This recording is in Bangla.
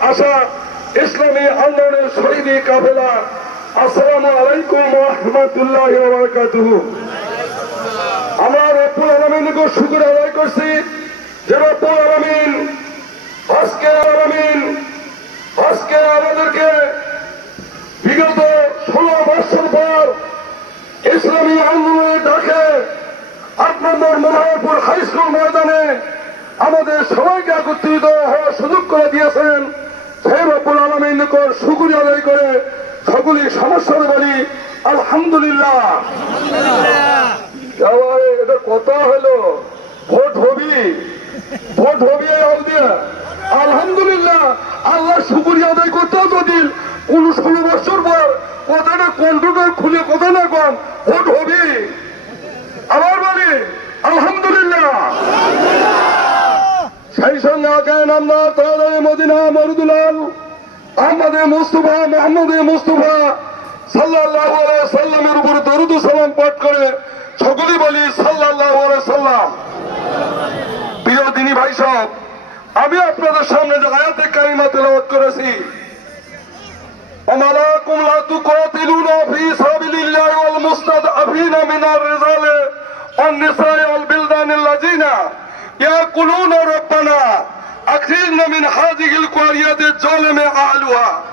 আসা ইসলামী আন্দোলনের শহীদী কাফেলা, আসসালামু আলাইকুম রহমতুল্লাহ আমরা রব্বুল আলমিনকে শুকুর আদায় করছি যে রব্বুল আলমিন আজকে আলমিন আজকে আমাদেরকে বিগত ষোলো বছর পর ইসলামী আন্দোলনের ডাকে আট নম্বর মোহাম্মদপুর হাই ময়দানে আমাদের সবাইকে একত্রিত হওয়ার সুযোগ করে দিয়েছেন সেই রব্বুল আলমিন নিকট শুকুরি আদায় করে সকলেই সমস্যার বলি আলহামদুলিল্লাহ। এটা কথা হলো ভোট হবি ভোট হবি আলহামদুলিল্লাহ আল্লাহ শুকুরিয়া আদায় করতেও যদি কোন ষোলো বছর পর কথাটা কন্ট্রোল খুলে কথা না কম ভোট হবি। আবার বলি আলহামদুলিল্লাহ। সেই সঙ্গে আগায় আমরা তাদের মদিনা মরুদুলাল। আহমদে মুস্তফা মোহাম্মদে মুস্তফা সাল্লাহ সাল্লামের উপরে দরুদ সালাম পাঠ করে সকলেই বলি সাল্লাহ সাল্লাম প্রিয় দিনী ভাই সব আমি আপনাদের সামনে যে আয়াতে কারিমা তেলাওয়াত করেছি وما لكم لا تقاتلون في سبيل الله والمستضعفين من الرجال والنساء والبلدان الذين يقولون ربنا أخرجنا من هذه القرية الظالم أهلها.